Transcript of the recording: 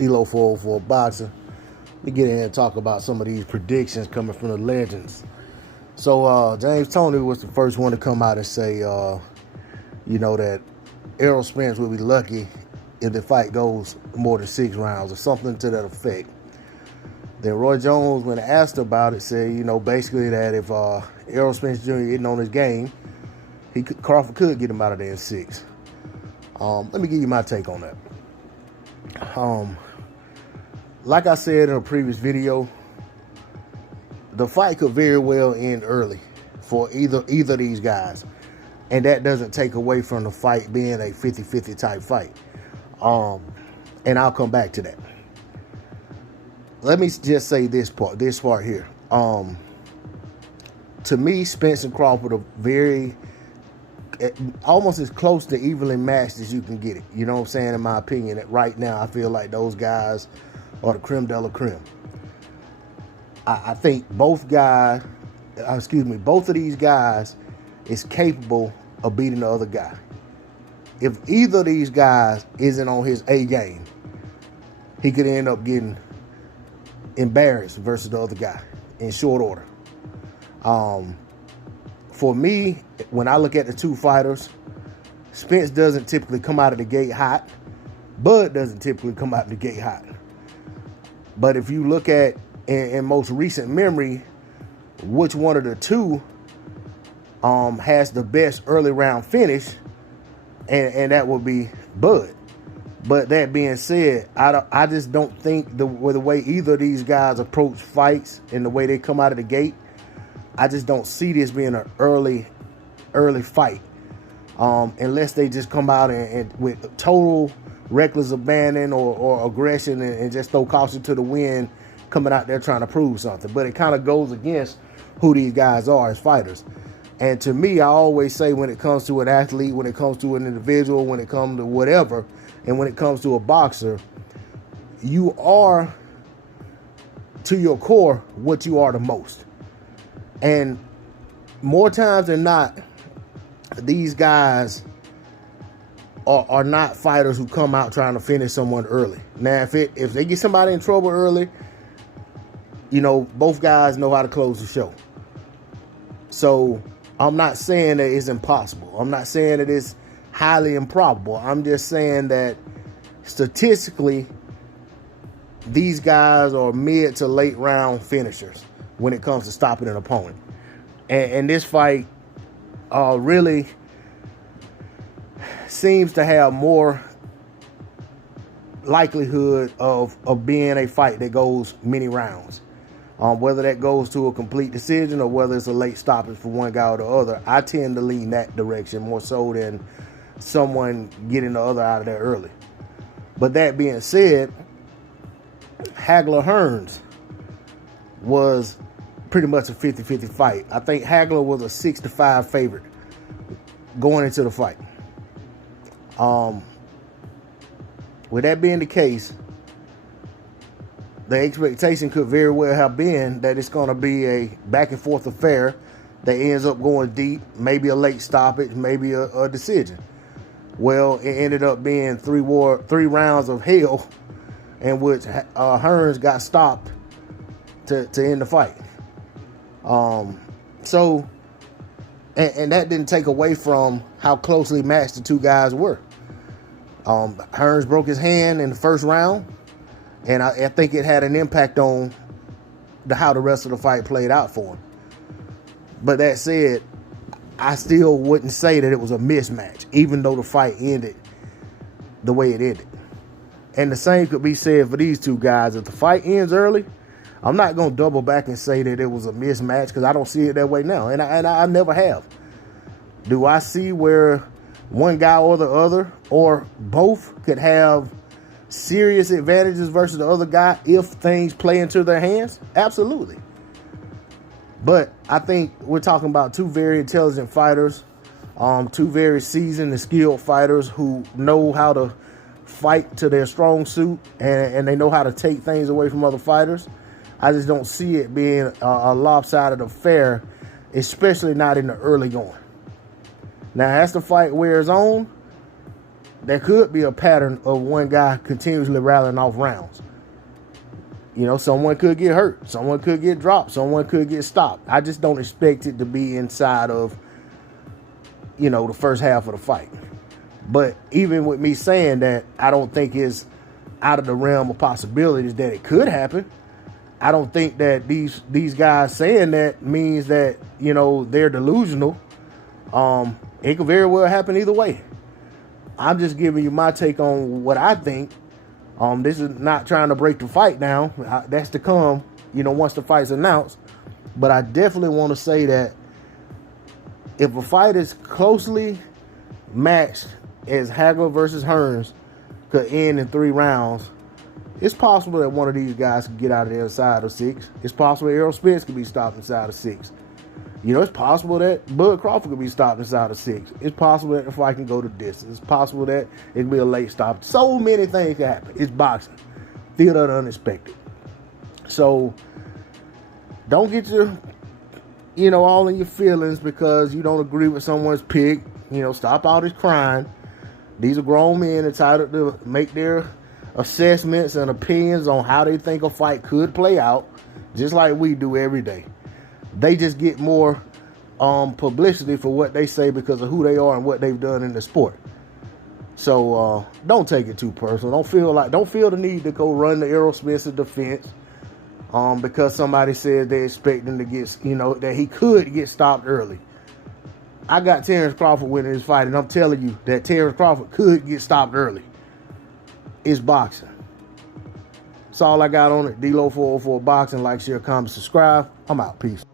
D-Lo for boxing. Let me get in and talk about some of these predictions coming from the legends. So James Toney was the first one to come out and say, that Errol Spence would be lucky if the fight goes more than 6 rounds or something to that effect. Then Roy Jones, when asked about it, said, basically that if Errol Spence Jr. isn't on his game, Crawford could get him out of there in 6. Let me give you my take on that. Like I said in a previous video, the fight could very well end early for either of these guys. And that doesn't take away from the fight being a 50-50 type fight. And I'll come back to that. Let me just say this part here. To me, Spence and Crawford are very, almost as close to evenly matched as you can get it. You know what I'm saying? In my opinion, that right now I feel like those guys are the creme de la creme. I think both of these guys is capable of beating the other guy. If either of these guys isn't on his A game, he could end up getting embarrassed versus the other guy in short order. For me, when I look at the two fighters, Spence doesn't typically come out of the gate hot. Bud doesn't typically come out of the gate hot. But if you look at, in most recent memory, which one of the two has the best early round finish, and that would be Bud. But that being said, I just don't think the way either of these guys approach fights and the way they come out of the gate, I just don't see this being an early fight, unless they just come out and with total reckless abandon or aggression and just throw caution to the wind, coming out there trying to prove something. But it kind of goes against who these guys are as fighters. And to me, I always say, when it comes to an athlete, when it comes to an individual, when it comes to whatever, and when it comes to a boxer, you are, to your core, what you are the most. And more times than not, these guys are not fighters who come out trying to finish someone early. Now, if they get somebody in trouble early, both guys know how to close the show. So I'm not saying that it's impossible. I'm not saying that it's highly improbable. I'm just saying that statistically, these guys are mid to late round finishers when it comes to stopping an opponent. And this fight really seems to have more likelihood of being a fight that goes many rounds. Whether that goes to a complete decision or whether it's a late stoppage for one guy or the other, I tend to lean that direction more so than someone getting the other out of there early. But that being said, Hagler-Hearns was pretty much a 50-50 fight. I think Hagler was a 6-5 favorite going into the fight. With that being the case, the expectation could very well have been that it's going to be a back and forth affair that ends up going deep, maybe a late stoppage, maybe a decision. Well, it ended up being 3 rounds of hell in which Hearns got stopped to end the fight. So that didn't take away from how closely matched the two guys were. Hearns broke his hand in the first round, and I think it had an impact on how the rest of the fight played out for him. But that said, I still wouldn't say that it was a mismatch, even though the fight ended the way it ended. And the same could be said for these two guys. If the fight ends early, I'm not going to double back and say that it was a mismatch, because I don't see it that way now, and I never have. Do I see where one guy or the other, or both, could have serious advantages versus the other guy if things play into their hands? Absolutely. But I think we're talking about two very intelligent fighters, two very seasoned and skilled fighters who know how to fight to their strong suit, and they know how to take things away from other fighters. I just don't see it being a lopsided affair, especially not in the early going. Now, as the fight wears on, there could be a pattern of one guy continuously rattling off rounds. You know, someone could get hurt. Someone could get dropped. Someone could get stopped. I just don't expect it to be inside of, you know, the first half of the fight. But even with me saying that, I don't think it's out of the realm of possibilities that it could happen. I don't think that these guys saying that means that, you know, they're delusional. It could very well happen either way. I'm just giving you my take on what I think. This is not trying to break the fight down. That's to come, you know, once the fight's announced. But I definitely want to say that if a fight is closely matched as Hagler versus Hearns could end in 3 rounds, it's possible that one of these guys could get out of the other side of 6. It's possible Errol Spence could be stopped inside of 6. You know, it's possible that Bud Crawford could be stopped inside of 6. It's possible that the fight can go to distance. It's possible that it can be a late stop. So many things can happen. It's boxing. Theater of the unexpected. So don't get your, you know, all in your feelings because you don't agree with someone's pick. You know, stop all this crying. These are grown men entitled to make their assessments and opinions on how they think a fight could play out, just like we do every day. They just get more publicity for what they say because of who they are and what they've done in the sport. So don't take it too personal. Don't feel the need to go run the Errol Spence's defense because somebody says they expect him to get, you know, that he could get stopped early. I got Terrence Crawford winning this fight, and I'm telling you that Terrence Crawford could get stopped early. It's boxing. That's all I got on it. D-Lo 404 Boxing. Like, share, comment, subscribe. I'm out. Peace.